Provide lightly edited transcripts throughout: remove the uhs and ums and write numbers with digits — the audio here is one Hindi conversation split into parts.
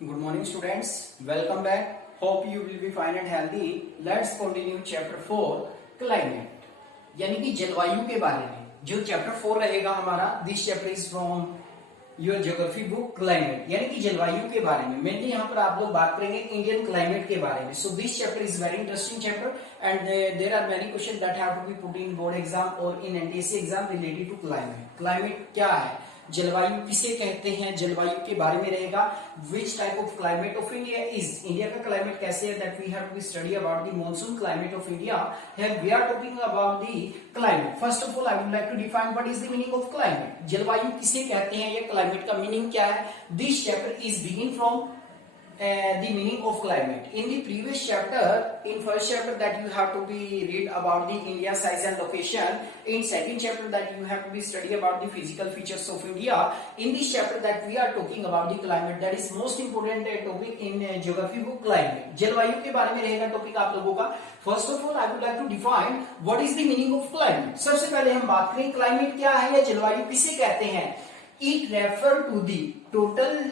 Good morning students, welcome back. Hope you will be fine and healthy. Let's continue chapter 4 climate यानी कि जलवायु के बारे में जो चैप्टर 4 रहेगा हमारा. This chapter is from your geography book climate यानी कि जलवायु के बारे में. मेनली यहाँ पर आप लोग बात करेंगे इंडियन क्लाइमेट के बारे में. So this chapter is very interesting chapter and there are many question that have to be put in board exam और in NTSC exam related to climate. Climate क्या है, जलवायु किसे कहते हैं, जलवायु के बारे में रहेगा. Which type of climate of India is, India का क्लाइमेट कैसे है, that we have to study about the monsoon climate of India. We are talking about the climate. First of all I would like to define what is the meaning of climate. जलवायु किसे कहते हैं या क्लाइमेट का मीनिंग क्या है. This chapter is begin from the meaning of climate. In the previous chapter, in first chapter that you have to be read about the India size and location. In second chapter that you have to be study about the physical features of India. In this chapter that we are talking about the climate, that is most important topic in geography book climate. जलवायु के बारे में रहेगा टॉपिक आप लोगों का. First of all, I would like to define what is the meaning of climate. सबसे पहले हम बात करें क्लाइमेट क्या है या जलवायु किसे कहते हैं. It refer to the total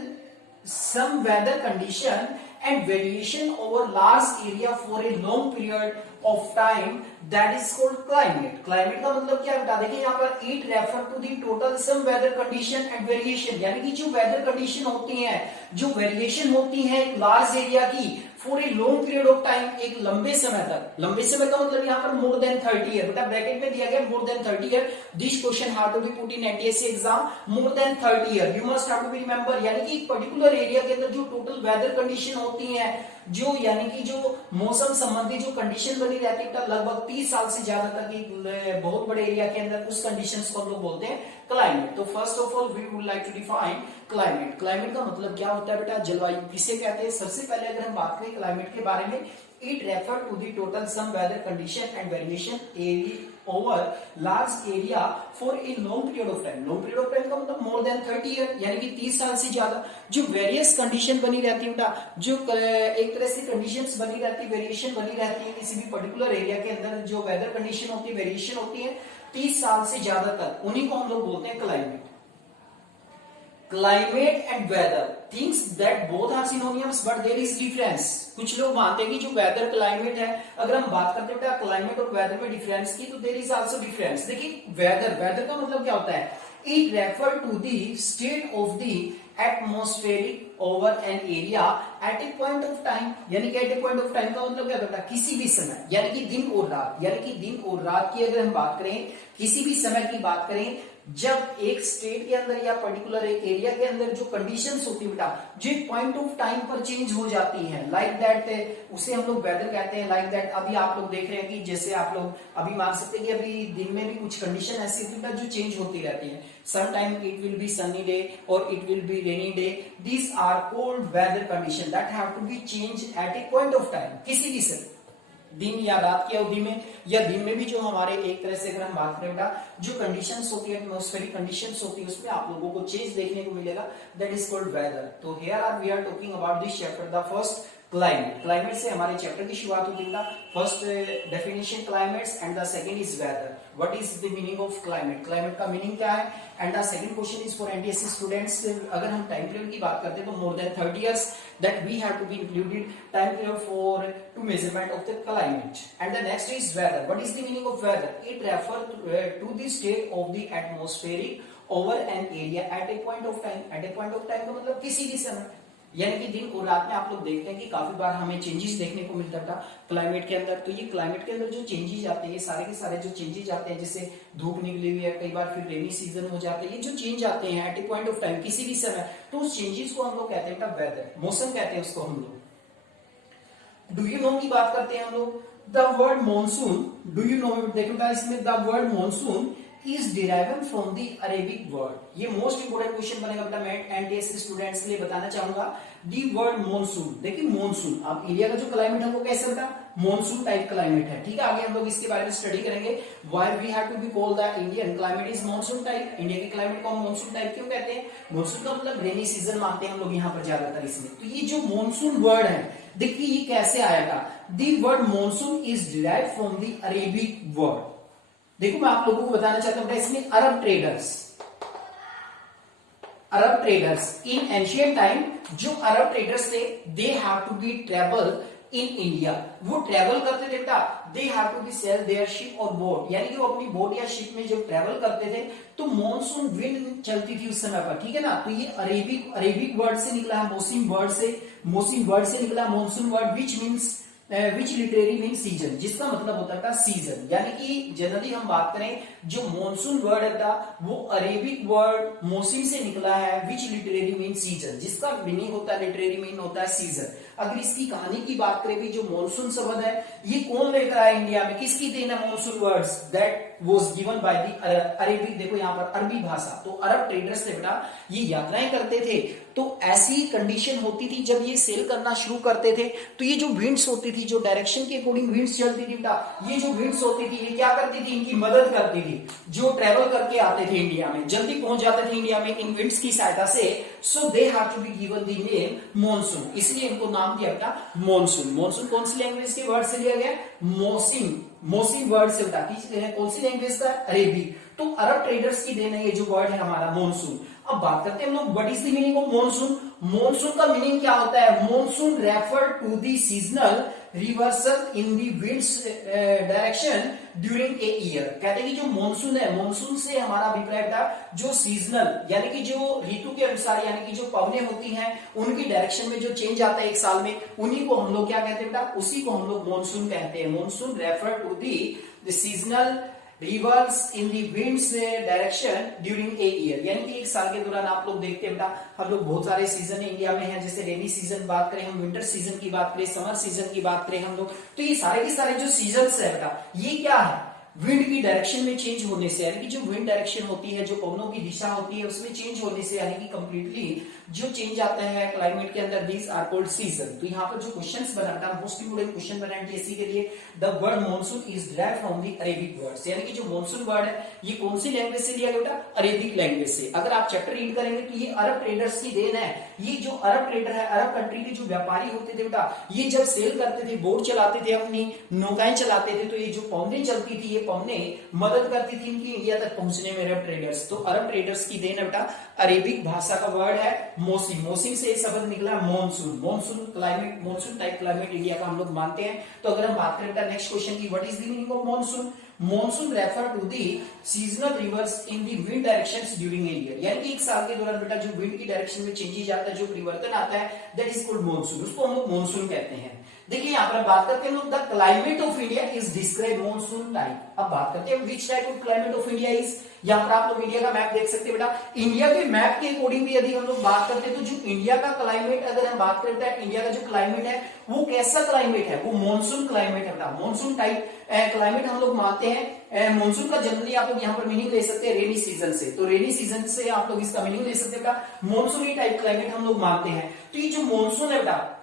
some weather condition and variation over large area for a long period of time, that is called climate. Climate का मतलब क्या बता देखिए यहाँ पर. It refer to the total some weather condition and variation यानी कि जो weather condition होती हैं, जो variation होती है large area की for a long period of time, एक लंबे समय तक. लंबे समय का मतलब यहाँ पर मोर देन 30 ईयर. बेटा ब्रैकेट में दिया गया more than 30 year. This question have to be put in NTSC exam. More than 30 year you must have to be remember. यानी कि एक पर्टिकुलर एरिया के अंदर जो टोटल वेदर कंडीशन होती है, जो यानी कि जो मौसम संबंधी जो कंडीशन बनी रहती है लगभग 30 साल से ज्यादा तक एक बहुत बड़े एरिया के अंदर, उस कंडीशंस को हम लोग बोलते हैं क्लाइमेट. तो first of all we would like to define climate. Climate का मतलब क्या होता है बेटा, जलवायु किसे कहते हैं. सबसे पहले अगर हम बात करें क्लाइमेट के बारे में, it refer to the total sum weather condition and variation over large area for a long period of time. Long period of time का मतलब मोर देन 30 ईयर यानी कि 30 साल से ज्यादा. जो वेरियस कंडीशन बनी रहती है बेटा, जो एक तरह से कंडीशंस बनी रहती है, वेरिएशन बनी रहती है किसी भी पर्टिकुलर एरिया के अंदर, जो वेदर कंडीशन होती है, वेरिएशन होती है 30 साल से ज्यादा तक, उन्हीं को हम लोग बोलते हैं climate. Climate and weather things that both are synonyms but there is difference. कुछ लोग मानते हैं कि जो वेदर क्लाइमेट है, अगर हम बात करते हैं क्लाइमेट और वेदर में डिफरेंस की, तो देयर इज आल्सो डिफरेंस. देखिए वेदर का मतलब क्या होता है. It refer to the state of the atmospheric over an area at a point of time. यानी कि at a point of time का मतलब क्या होता है, किसी भी समय, यानी कि दिन और रात. यानी कि दिन और रात की अगर हम बात करें, किसी भी समय की बात करें, जब एक स्टेट के अंदर या पर्टिकुलर एक एरिया के अंदर जो कंडीशंस होती है बेटा, जो पॉइंट ऑफ टाइम पर चेंज हो जाती है, लाइक दैट, उसे हम लोग वेदर कहते हैं. लाइक दैट अभी आप लोग देख रहे हैं कि जैसे आप लोग अभी मान सकते हैं कि अभी दिन में भी कुछ कंडीशन ऐसी होती है जो चेंज होती रहती है. Some time it will be sunny day और it will be rainy day. These are called weather condition that have to be change at a point of time. किसी भी समय, दिन या रात की अवधि में, या दिन में भी जो हमारे एक तरह से अगर हम बात करें बेटा, जो कंडीशंस होती है, एटमॉस्फेरिक कंडीशंस होती है, उसमें आप लोगों को चेंज देखने को मिलेगा. That is called weather. तो here are we are talking about this chapter. The first climate. Climate से हमारे चैप्टर की शुरुआत होती है. First definition climates and the second is weather. What is the meaning of climate. Climate का मीनिंग क्या है. And the second question is for NTSC students. अगर हम टाइम पीरियड की बात करते हैं तो more than 30 years that we have to be included time period for to measurement of the climate. And the next is weather. What is the meaning of weather. It refers to the state of the atmospheric over an area at a point of time. At a point of time का मतलब किसी भी समय, यानी कि दिन और रात में आप लोग देखते हैं कि काफी बार हमें चेंजेस देखने को मिलता था क्लाइमेट के अंदर. तो ये क्लाइमेट के अंदर जो चेंजेस आते हैं, ये सारे के सारे जो चेंजेस आते हैं, जैसे धूप निकली हुई है, कई बार फिर रेनी सीजन हो जाते हैं, ये जो चेंज आते हैं at a point of time, किसी भी समय, तो उस चेंजेस को हम लोग कहते हैं वेदर. मौसम कहते हैं उसको हम लोग. डू यू नो की बात करते हैं हम लोग. The word monsoon, do you no, देखो इसमें the word monsoon is derived from the Arabic word. ये मोस्ट इंपोर्टेंट क्वेश्चन बनेगा बेटा, मैं एनटीएससी स्टूडेंट्स के लिए बताना चाहूंगा. दी वर्ड मॉनसून. देखिए मॉनसून, अब इंडिया का जो क्लाइमेट है वो कैसे बेटा, मॉनसून टाइप क्लाइमेट है. ठीक है, आगे हम लोग इसके बारे में स्टडी करेंगे. Why we have to be called the Indian climate is monsoon type. India के क्लाइमेट को हम मॉनसून टाइप क्यों कहते हैं. मॉनसून का मतलब रेनी सीजन मानते हैं हम लोग यहाँ पर ज्यादातर इसमें. तो ये जो मॉनसून वर्ड है, देखिए ये कैसे आएगा. The word monsoon is derived from the Arabic word. देखो मैं आप लोगों को बताना चाहता हूं, इसमें Arab traders, Arab traders in ancient time, जो अरब ट्रेडर्स थे they have to be travel in India, वो ट्रेवल करते थे बेटा, they have to be sail their ship और बोट, यानी कि वो अपनी बोट या शिप में जब ट्रेवल करते थे तो मॉनसून विंड चलती थी उस समय पर, ठीक है ना। तो ये अरेबिक वर्ड से निकला है, मोसिम वर्ड से निकला मॉनसून वर्ड, विच लिटरेरी मीन सीजन, जिसका मतलब होता था सीजन। यानी कि जनरली हम बात करें जो मॉनसून वर्ड था वो अरेबिक वर्ड मोसिम से निकला है, विच लिटरेरी मीन सीजन, जिसका मीनिंग होता है लिटरेरी मीन होता है सीजन। अगर इसकी कहानी की बात करें भी, जो मॉनसून शब्द है ये कौन लेकर आया इंडिया में, किसकी देन है monsoon words, that was given by the Arabic, देखो यहाँ पर अरबी भाषा, तो अरब ट्रेडर्स से बेटा ये यात्राएं करते थे। तो ऐसी कंडीशन होती थी जब ये सेल करना शुरू करते थे, तो ये जो विंड्स होती थी, जो डायरेक्शन के अकॉर्डिंग विंड्स चलती थी बेटा, ये जो विंड्स होती थी ये क्या करती थी, इनकी मदद करती थी। जो ट्रेवल करके आते थे इंडिया में, जल्दी पहुंच जाते थे इंडिया में इन विंड्स की सहायता से, so they have to be given the name monsoon, इसलिए इनको नाम दिया बेटा मॉनसून। मॉनसून कौन सी लैंग्वेज के वर्ड से लिया गया, मोसिम वर्ड से बेटा, कौन सी लैंग्वेज का, अरेबिक। तो अरब ट्रेडर्स की देन है ये जो वर्ड है हमारा मॉनसून। अब बात करते हैं हम लोग what is the meaning of monsoon. Monsoon का मीनिंग क्या होता है, monsoon refer to the seasonal reversal in the winds direction during a year. कहते हैं कि जो मॉनसून है, मॉनसून से हमारा अभिप्राय था जो सीजनल यानी कि जो ऋतु के अनुसार, यानी कि जो पवनें होती हैं उनकी डायरेक्शन में जो चेंज आता है एक साल में, उन्हीं को हम लोग क्या कहते हैं बेटा, उसी को हम लोग मॉनसून कहते हैं। Monsoon refer to the seasonal reverse in the winds direction during a year, यानी कि एक साल के दौरान आप लोग देखते हैं बेटा, हम लोग बहुत सारे सीजन इंडिया में हैं, जैसे रेनी सीजन बात करें हम, विंटर सीजन की बात करें, समर सीजन की बात करें हम लोग, तो ये सारे के सारे जो सीजन है बेटा, ये क्या है, विंड की डायरेक्शन में चेंज होने से, यानी कि जो विंड डायरेक्शन होती है, जो पवनों की दिशा होती है उसमें चेंज होने से, यानी कि कंप्लीटली जो चेंज आता है क्लाइमेट के अंदर, दीज आर कॉल्ड सीजन। तो यहाँ पर जो क्वेश्चंस बना था, मोस्ट इंपोर्टेंट क्वेश्चन बना टीएससी के लिए, the word monsoon is derived from the Arabic words, यानी कि जो मॉनसून वर्ड है ये कौन सी लैंग्वेज से लिया गया बेटा, अरेबिक लैंग्वेज से। अगर आप चैप्टर रीड करेंगे तो ये अरब ट्रेडर्स की देन है। ये जो अरब ट्रेडर है, अरब कंट्री के जो व्यापारी होते थे बेटा, ये जब सेल करते थे, बोट चलाते थे, अपनी नौकाएं चलाते थे, तो ये जो पवनें चलती थी, ये पवनें मदद करती थी इनकी इंडिया तक पहुंचने में अरब ट्रेडर्स। तो अरब ट्रेडर्स की देन बेटा अरेबिक भाषा का वर्ड है मोसिम, मोसिम से शब्द निकला monsoon. Monsoon climate, monsoon type climate India का हम लोग मानते हैं। तो अगर हम बात करें बेटा नेक्स्ट क्वेश्चन की, what is the meaning of monsoon. Monsoon refer to the seasonal reverse in the wind directions during a year, यानी कि एक साल के दौरान बेटा जो विंड की डायरेक्शन में चेंजेस आता है, जो परिवर्तन आता है, दैट इज कॉल्ड मॉनसून, उसको हम लोग मॉनसून कहते हैं। देखिए यहाँ पर बात करते हैं लोग, the climate of India is describe monsoon type. अब बात करते हैं विच type of climate of India is. यहाँ पर आप लोग इंडिया का मैप देख सकते हैं बेटा, इंडिया के मैप के अकॉर्डिंग भी यदि हम लोग बात करते हैं तो जो इंडिया का क्लाइमेट, अगर हम बात करते हैं इंडिया का जो क्लाइमेट है वो कैसा क्लाइमेट है, वो मॉनसून क्लाइमेट है बेटा, मॉनसून टाइप क्लाइमेट हम लोग मानते हैं। मॉनसून का जनरली आप लोग यहाँ पर मीनिंग ले सकते हैं रेनी सीजन से, तो रेनी सीजन से आप लोग इसका मीनिंग ले सकते हैं बेटा, मॉनसूनी टाइप क्लाइमेट हम लोग मानते हैं। तो ये जो मॉनसून है बेटा,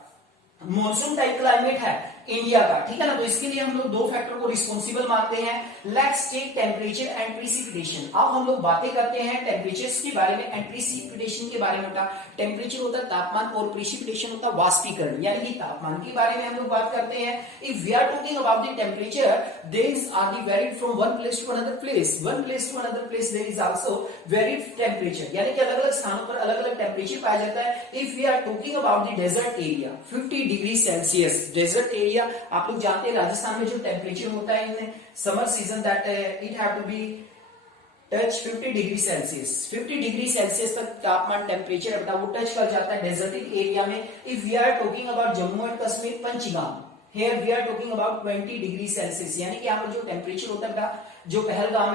मॉनसून टाइप क्लाइमेट है इंडिया का, ठीक है ना। तो इसके लिए हम लोग दो फैक्टर को रिस्पॉन्सिबल मानते हैं, let's take temperature and precipitation. अब हम लोग बातें करते हैं टेम्परेचर्स के बारे में एंड प्रिसिपिटेशन के बारे में बेटा। टेम्परेचर होता है तापमान और प्रिसिपिटेशन होता है वाष्पीकरण, यानी कि तापमान के बारे में हम लोग बात करते हैं। If we are talking about the temperature, there are the varied from one place to another place, one place to another place there is also varied temperature, यानी कि अलग अलग स्थानों पर अलग अलग टेम्परेचर पाया जाता है। If we are talking about the desert area, 50 degree Celsius desert area, आप लोग जानते हैं राजस्थान में जो टेम्परेचर होता है in summer season, that it have to be touch 50 degree Celsius, 50 degree Celsius तक तापमान टेम्परेचर बेटा वो टच कर जाता है डेजर्टिक एरिया में। If we are talking about Jammu and Kashmir, Panchgam, here we are talking about 20 degree Celsius, यानी कि यहाँ पर जो टेम्परेचर होता है जो पहलगाम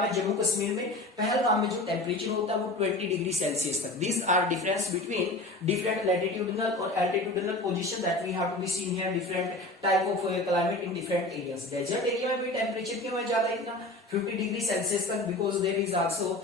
में जम्मू कश्मीर में, पहलगाम में जो टेम्परेचर होता है वो 20 डिग्री सेल्सियस तक। This are difference between different latitudinal और altitudinal position that we have to be seen here, different type of climate in different areas. Desert area में भी टेम्परेचर क्यों है ज्यादा इतना 50 डिग्री सेल्सियस तक, because there is also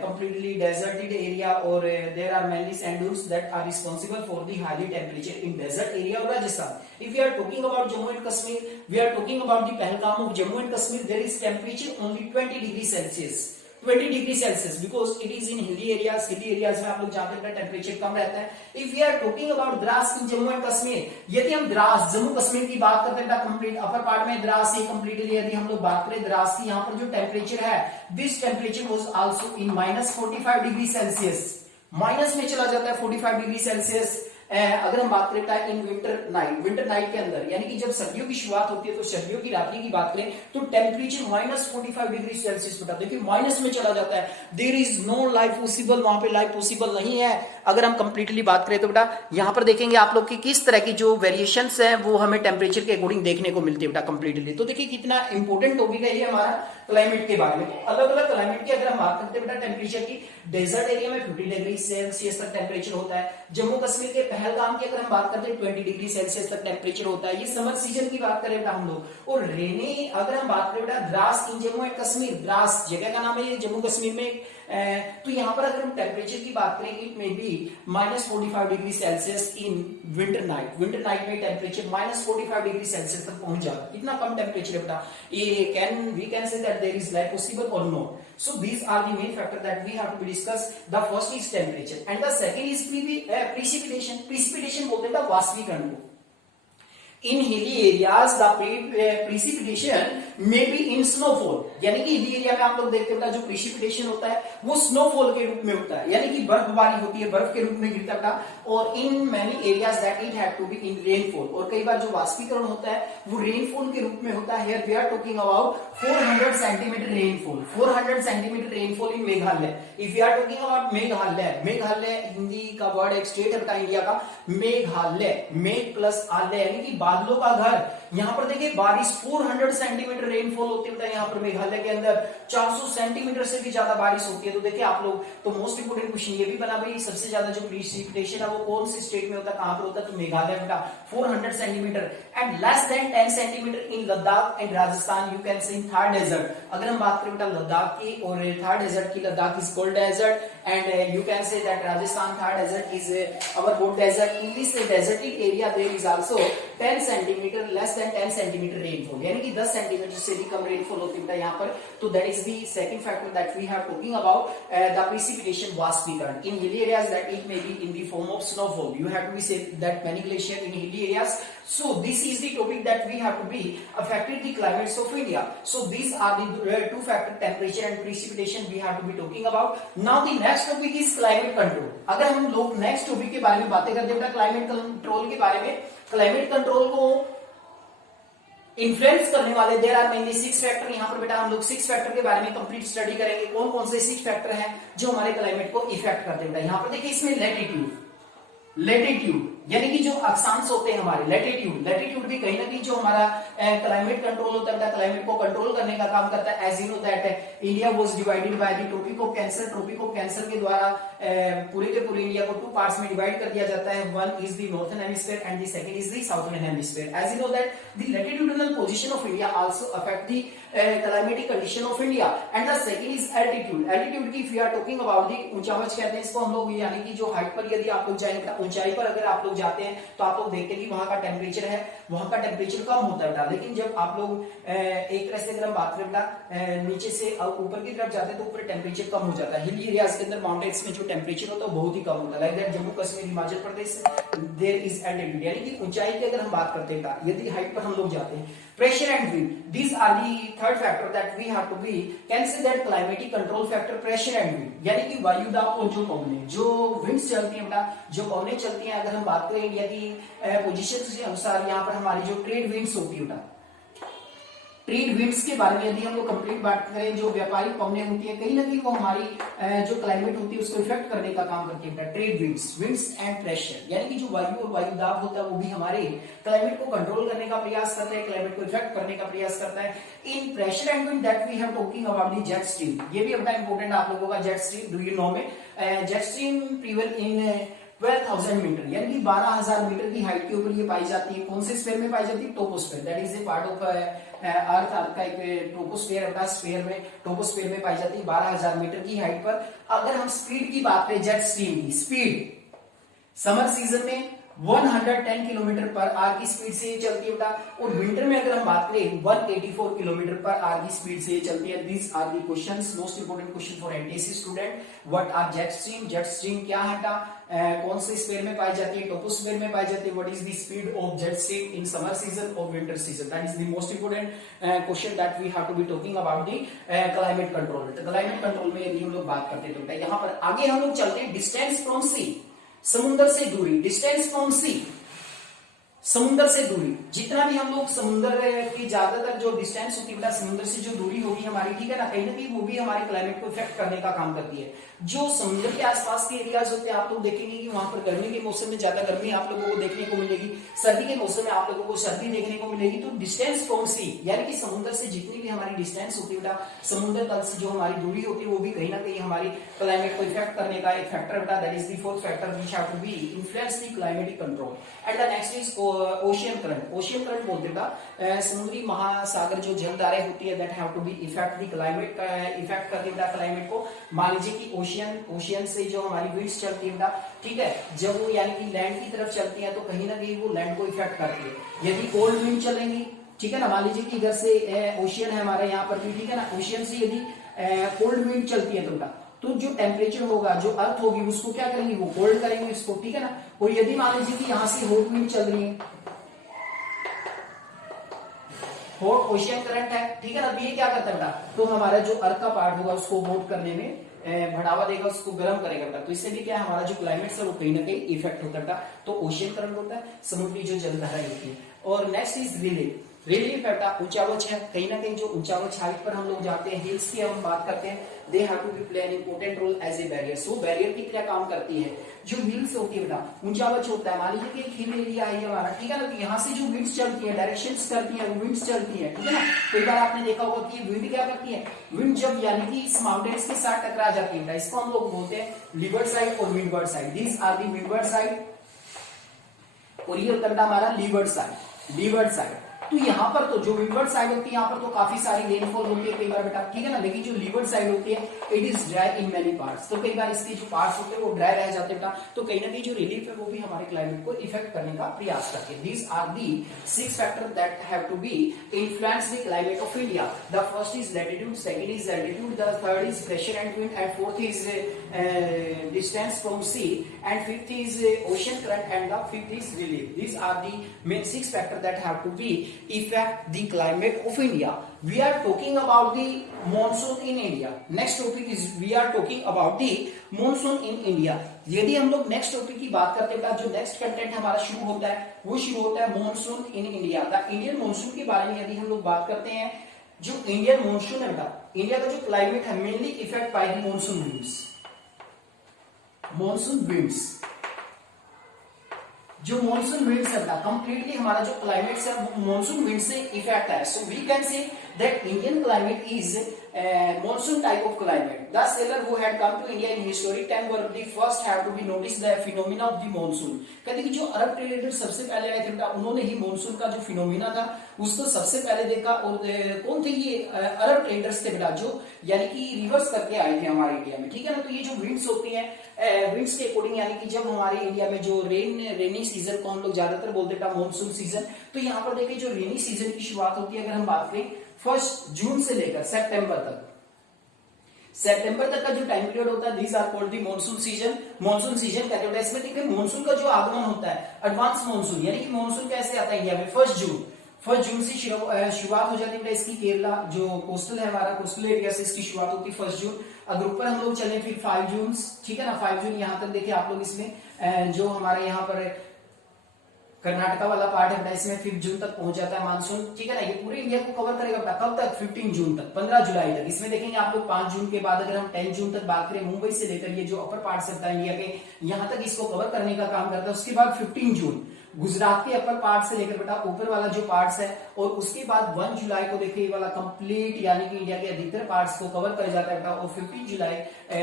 completely deserted area or there are many sand dunes that are responsible for the high temperature in desert area of Rajasthan. If we are talking about Jammu and Kashmir, we are talking about the Pahalgam of Jammu and Kashmir, there is temperature only 20 degree Celsius, 20 degree Celsius, because it is in hilly areas, hilly areas में आप लोग जानते हैं टेम्परेचर कम रहता है। If we are talking about Dras in Jammu and Kashmir, यदि हम द्रास जम्मू कश्मीर की बात करते हैं कंप्लीट अपर पार्ट में द्रास ही कंप्लीटली, यदि हम लोग बात करें द्रास की, यहाँ पर जो टेम्परेचर है, this temperature was also in -45 degree Celsius, minus में चला जाता है 45 डिग्री सेल्सियस। अगर हम बात करें इन विंटर नाइट के अंदर, यानी कि जब सर्दियों की शुरुआत होती है तो सर्दियों की रात्रि की बात करें तो टेम्परेचर -45 डिग्री सेल्सियस बेटा देखिए माइनस में चला जाता है। There is no life possible, वहां पे लाइफ पॉसिबल नहीं है। अगर हम कंप्लीटली बात करें तो बेटा यहां पर देखेंगे आप लोग की किस तरह की जो वेरिएशंस है वो हमें टेम्परेचर के अकॉर्डिंग देखने को मिलती है बेटा कंप्लीटली। तो देखिए कितना इंपॉर्टेंट टॉपिक है ये हमारा क्लाइमेट के बारे में। अलग अलग क्लाइमेट की अगर हम बात करते हैं बेटा टेम्परेचर की, डेजर्ट एरिया में 50 डिग्री सेल्सियस तक टेम्परेचर होता है। जम्मू कश्मीर के पहलगाम की अगर हम बात करते हैं 20 डिग्री सेल्सियस तक टेम्परेचर होता है। ये समर सीजन की बात करें बेटा हम लोग। और रेनी अगर हम बात करें बेटा द्रास इन जम्मू एंड कश्मीर, द्रास जगह का नाम है ये जम्मू कश्मीर में। तो यहाँ पर अगर हम टेम्परेचर की बात करें it may be -45 degree Celsius in winter night. Winter night में टेम्परेचर -45 डिग्री सेल्सियस तक पहुंच जाता है। इतना कम टेम्परेचर है बेटा। ये we can say that there is life possible or not. So these are the main factor that we have to be discussed. The first is temperature and the second is precipitation. Precipitation बोलते हैं वाष्पीकरण को। In hilly areas the precipitation may be in snowfall, यानी कि हिली एरिया में आप लोग देखते हैं जो प्रिसिपिटेशन होता है वो स्नोफॉल के रूप में होता है, यानी कि बर्फबारी होती है, बर्फ के रूप में गिरता है। और in many areas that it have to be in rainfall, और कई बार जो वाष्पीकरण होता है वो रेनफॉल के रूप में होता है। Here we are talking about 400 centimetre rainfall, 400 centimetre rainfall in Meghalaya. If you are talking about Meghalaya, Meghalaya Hindi का वर्ड एक स्टेट है इंडिया का, मेघालय, मेघ प्लस आलय यानी कि बादलों का घर। यहाँ पर देखिए बारिश 400 सेंटीमीटर रेनफॉल होती है यहाँ पर मेघालय के अंदर, 400 सेंटीमीटर से भी ज्यादा बारिश होती है। तो देखिए आप लोग, तो मोस्ट इंपोर्टेंट क्वेश्चन ये भी बना भाई सबसे ज्यादा जो प्रिसिपिटेशन है वो कौन सी स्टेट में होता है, कहां पर होता है, तो मेघालय बेटा 400 centimetre. And less than 10 centimetre in Ladakh and Rajasthan, you can से इन थार डेजर्ट। अगर हम बात करें बेटा लद्दाख की और थार डेजर्ट की, Ladakh is cold desert and you can say that Rajasthan Thar desert is our hot desert. In this deserted area there is also 10 centimetre less than 10 centimetre rainfall, यानी कि 10 सेंटीमीटर से भी कम रेनफॉल होती है यहाँ पर। तो that is the second factor that we have talking about the precipitation वाष्पीकरण in hilly areas that it may be in the form of snowfall. You have to be say that many glacier in hilly areas. So this is the topic that we have to be affected the climates of India. So these are the two factor, temperature and precipitation we have to be talking about. Now the next topic is climate control. अगर हम लोग next topic के बारे में बातें करते हैं क्लाइमेट कंट्रोल के बारे में, क्लाइमेट कंट्रोल को इन्फ्लुएंस करने वाले देयर आर मेनली 6 फैक्टर। यहाँ पर बेटा हम लोग 6 फैक्टर के बारे में कंप्लीट स्टडी करेंगे। कौन कौन से 6 फैक्टर हैं जो हमारे क्लाइमेट को इफेक्ट करते हैं। यहाँ पर देखिए इसमें लेटिट्यूड यानी कि जो अक्षांश होते हैं हमारे, लेटिट्यूड भी कहीं ना कहीं जो हमारा क्लाइमेट कंट्रोल होता है, क्लाइमेट को कंट्रोल करने का काम करता है। As you know that India was divided by the tropic of cancer के द्वारा पूरे के पूरे इंडिया को 2 पार्ट्स में डिवाइड कर दिया जाता है। One is the northern hemisphere and the second is the southern hemisphere. As you know that the latitudinal position of India also affect the climatic condition of India and the second is altitude की we are talking about the ऊंचाई कहते हैं इसको हम लोग, यानी कि जो हाइट पर यदि आप लोग जाएंगे, ऊंचाई पर अगर आप लोग जाते हैं तो आप लोग देखते हैं कि वहां का टेम्परेचर है, वहां का टेम्परेचर कम होता है बेटा। लेकिन जब आप लोग एक तरह से अगर हम बात करें बेटा नीचे से ऊपर की तरफ जाते हैं तो ऊपर टेम्परेचर कम हो जाता है। हिल एरियाज के अंदर माउंटेन्स में जो टेम्परेचर होता है बहुत ही कम होता है। Like that Jammu Kashmir, Himachal Pradesh there is altitude, यानी कि ऊंचाई की अगर हम बात करते हैं यदि हाइट पर हम लोग जाते हैं। Pressure and wind, these are the third factor that we have to be can say that climatic control factor pressure and wind, यानी कि वायु दाब और जो पवनें, जो विंड्स चलती है बेटा, जो पवनें चलती हैं। अगर हम बात करें इंडिया की पोजीशन के अनुसार, यहाँ पर हमारी जो ट्रेड विंड्स होती है बेटा, ट्रेड विंड्स के बारे में यदि हम लोग कंप्लीट बात करें, जो व्यापारिक पवनें होती है कहीं ना कहीं वो हमारी जो क्लाइमेट होती है उसको इफेक्ट करने का काम करती है। ट्रेड विंड्स एंड प्रेशर, यानी कि जो वायु और वायु दाब होता है वो भी हमारे क्लाइमेट को कंट्रोल करने का प्रयास करता है, क्लाइमेट को इफेक्ट करने का प्रयास करता है। In pressure and wind that we have talking about the jet stream, ये भी अपना इंपॉर्टेंट आप लोगों का jet stream. Do you know में jet stream prevail in 12,000 metre, यानी कि 12,000 मीटर की हाइट के ऊपर ये पाई जाती है। कौन से स्फीयर में पाई जाती है? Troposphere, that is a part of earth का एक ट्रोपोस्फीयर है, स्फीयर में, टोपोस्फीयर में पाई जाती है 12,000 मीटर की हाइट पर। अगर हम स्पीड की बात करें, जेट स्ट्रीम की स्पीड समर सीजन में 110 किलोमीटर पर आवर की स्पीड से ये चलती है बेटा। और विंटर में अगर हम बात करें 184 किलोमीटर पर आवर की स्पीड से ये चलती है। These are the questions, most important question for NTSC student. What are jet stream? Jet stream क्या है बेटा? कौन से स्फीयर में पाई जाती है? ट्रोपोस्फीयर में पाई जाती है। What is the speed of jet stream in summer season और winter season? That is the most important question that we have to be talking about the climate control. तो क्लाइमेट कंट्रोल में यदि हम लोग बात करते हैं तो यहाँ पर आगे हम लोग चलते हैं डिस्टेंस फ्रॉम सी, समुद्र से दूरी। डिस्टेंस फ्रॉम सी, समुद्र से दूरी। जितना भी हम लोग समुद्र की ज्यादातर जो डिस्टेंस होती है बेटा, समुद्र से जो दूरी होगी हमारी, ठीक है ना, कहीं ना कहीं वो भी हमारे क्लाइमेट को इफेक्ट करने का काम करती है। जो समुद्र के आसपास के एरियाज होते हैं, आप लोग देखेंगे कि वहां पर गर्मी के मौसम में ज्यादा गर्मी आप लोगों को देखने को मिलेगी, सर्दी के मौसम में आप लोगों को सर्दी देखने को मिलेगी। तो डिस्टेंस फ्रॉम सी यानी कि समुद्र से जितनी भी हमारी डिस्टेंस होती है बेटा, समुद्र तल से जो हमारी दूरी होती है, वो भी कहीं ना कहीं हमारी क्लाइमेट को इफेक्ट करने का एक फैक्टर बेटा। That is the fourth factor which have to be influence the climatic control. And the next is ocean current. Ocean current बोलते बेटा समुद्री महासागर जो जलधाराएं होती है, that have to be effect the climate, effect करती है बेटा क्लाइमेट को। मान लीजिए कि ओशियन से जो हमारी विंड्स चलती है बेटा, ठीक है, जब वो यानी कि लैंड की तरफ चलती है तो कहीं ना कहीं वो लैंड को इफेक्ट करती है। यदि कोल्ड विंड चलेंगी, ठीक है ना, मान लीजिए कि इधर से ओशियन है हमारे यहाँ पर भी, ठीक है ना, ओशियन से यदि कोल्ड विंड चलती है तो बेटा, तो जो टेम्परेचर होगा, जो अर्थ होगी, उसको क्या करेंगे, वो कोल्ड करेंगे इसको, ठीक है ना। और यदि मान लीजिए कि यहाँ से हॉट विंड चल रही है, हॉट ओशियन करंट है, ठीक है ना, तो ये क्या करता है बेटा, तो हमारा जो अर्थ का पार्ट होगा उसको हॉट करने में बढ़ावा देगा, उसको गर्म करेगा बेटा। तो इससे भी क्या हमारा जो क्लाइमेट है वो कहीं ना कहीं इफेक्ट होता है बेटा। तो ओशियन करंट होता है, समुद्री जो जलधाराएं होती है। और नेक्स्ट इज रिलीफ। रिलीफ बेटा ऊंचावच है, कहीं ना कहीं जो ऊंचावच हाइट पर हम लोग जाते हैं, हिल्स की हम बात करते हैं, they have to be play an important role as a barrier. So barrier की तरह काम करती है। जो हिल्स होती है बेटा, ऊंचावच होता है, मान लीजिए कि एक हिल एरिया है हमारा, ठीक है ना, तो यहाँ से जो विंड्स चलती है, डायरेक्शंस करती है, विंड्स चलती है, ठीक है ना। कई बार आपने देखा होगा कि विंड क्या करती है, विंड जब यानी कि इस माउंटेन्स के साथ टकरा जाती है, इसको हम लोग बोलते हैं लीवर्ड साइड और windward side. These are the windward side और ये होता है हमारा लीवर्ड साइड, लीवर्ड साइड। तो यहाँ पर तो जो विंडवर्ड साइड होती है, यहाँ पर तो काफी सारी रेनफॉल होती है कई बार बेटा, ठीक है ना, लेकिन जो लीवर्ड साइड होती है, it is dry in many parts. तो कई बार इसके जो पार्ट्स होते हैं वो ड्राई रह जाते हैं बेटा। तो कहीं ना कहीं जो रिलीफ है वो भी हमारे क्लाइमेट को इफेक्ट करने का प्रयास करते हैं। These are the 6 factor that have to be influence the climate of India. The first is latitude, second is altitude, the third is pressure and wind, and fourth is distance from sea, and fifth is ocean current, and the fifth is relief. These are the main 6 factor that have to be effect the climate of India. We are talking about the monsoon in India. Next topic is we are talking about the monsoon in India. यदि हम लोग नेक्स्ट टॉपिक की बात करते हैं, जो नेक्स्ट कंटेंट हमारा शुरू होता है वो शुरू होता है monsoon in India. The Indian monsoon के बारे में यदि हम लोग बात करते हैं, जो इंडियन मॉनसून है बेटा, इंडिया का जो क्लाइमेट है mainly effect by the monsoon winds. Monsoon winds, जो मॉनसून विंड्स है बेटा, कंप्लीटली हमारा जो क्लाइमेट है वो मॉनसून विंड से इफेक्ट है। So we can say that Indian climate is monsoon type of climate. The sailor who had come to India in historic time were the first have to be noticed the phenomena of the monsoon. कहते कि जो अरब ट्रेडर सबसे पहले आए थे बेटा, उन्होंने ही मॉनसून का जो फिनोमिना था उसको सबसे पहले देखा। और कौन थे ये अरब ट्रेडर्स थे बेटा, जो यानी कि रिवर्स करके आए थे हमारे इंडिया में, ठीक है ना। तो ये जो विंड्स होती हैं, विंड्स के अकॉर्डिंग, यानी कि जब हमारे इंडिया में जो रेनी सीजन को हम लोग ज्यादातर बोलते हैं मॉनसून सीजन, तो यहाँ पर देखिए जो रेनी सीजन की शुरुआत होती है, अगर हम बात करें 1 जून से लेकर सितंबर तक, सितंबर तक का जो टाइम पीरियड होता है, these are called the monsoon season. Monsoon season कहते हैं इसमें, देखिए मॉनसून का जो आगमन होता है, एडवांस मॉनसून, यानी कि मॉनसून कैसे आता है इंडिया में 1 जून से शुरुआत हो जाती है इसकी। केरला जो कोस्टल है हमारा, कोस्टल एरिया से इसकी शुरुआत होती है 1 जून। अगर ऊपर हम लोग चले फिर 5 जून, ठीक है ना, 5 जून यहाँ तक देखिए आप लोग, इसमें जो हमारे यहाँ पर कर्नाटका वाला पार्ट है, इसमें 5 जून तक पहुंच जाता है मानसून, ठीक है ना। ये पूरे इंडिया को कवर करेगा बेटा, कब तक, 15 जून तक, 15 जुलाई तक। इसमें देखेंगे आप लोग 5 जून के बाद अगर हम 10 जून तक बात करें, मुंबई से लेकर ये जो अपर पार्ट से होता है इंडिया के, यहाँ तक इसको कवर करने का काम करता है। उसके बाद 15 जून गुजरात के अपर पार्ट से लेकर बेटा ऊपर वाला जो पार्ट्स है, और उसके बाद 1 जुलाई को देखिए ये वाला कंप्लीट यानी कि इंडिया के अधिकतर पार्ट्स को कवर कर जाता है बेटा। और 15 July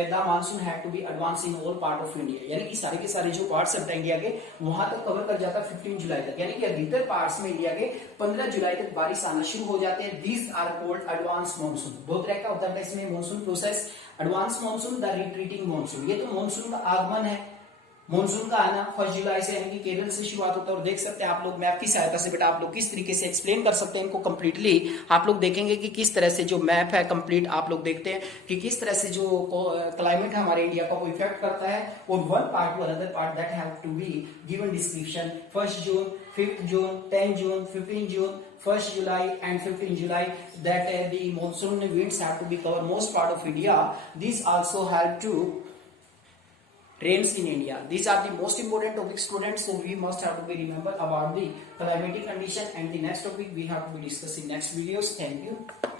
the monsoon had to be advance in all part of India, यानी कि सारे के सारे जो पार्ट्स है इंडिया के वहां तक कवर कर जाता है 15 जुलाई तक, यानी कि अधिकतर पार्ट्स में इंडिया के 15 जुलाई तक बारिश आना शुरू हो जाते हैं। These are called advance monsoon. दो तरह का होता है इसमें monsoon process, advance monsoon, the retreating monsoon. ये तो मानसून का आगमन है, मॉनसून का आना 1 जुलाई से यानी कि केरल से शुरुआत होता है। और देख सकते हैं आप लोग मैप की सहायता से बेटा आप लोग किस तरीके से एक्सप्लेन कर सकते हैं इनको कंप्लीटली। आप लोग देखेंगे कि किस तरह से जो मैप है कंप्लीट आप लोग देखते हैं कि किस तरह से जो क्लाइमेट है हमारे इंडिया का वो इफेक्ट करता है। और one part to another part that have to be given description 1 June, 5 June, 10 June, 15 June, 1 July and 15 July that the monsoon winds have to be cover most part of India. These also help to rains in India. These are the most important topics, students. So we must have to be remember about the climatic condition, and the next topic we have to be discussing next videos. Thank you.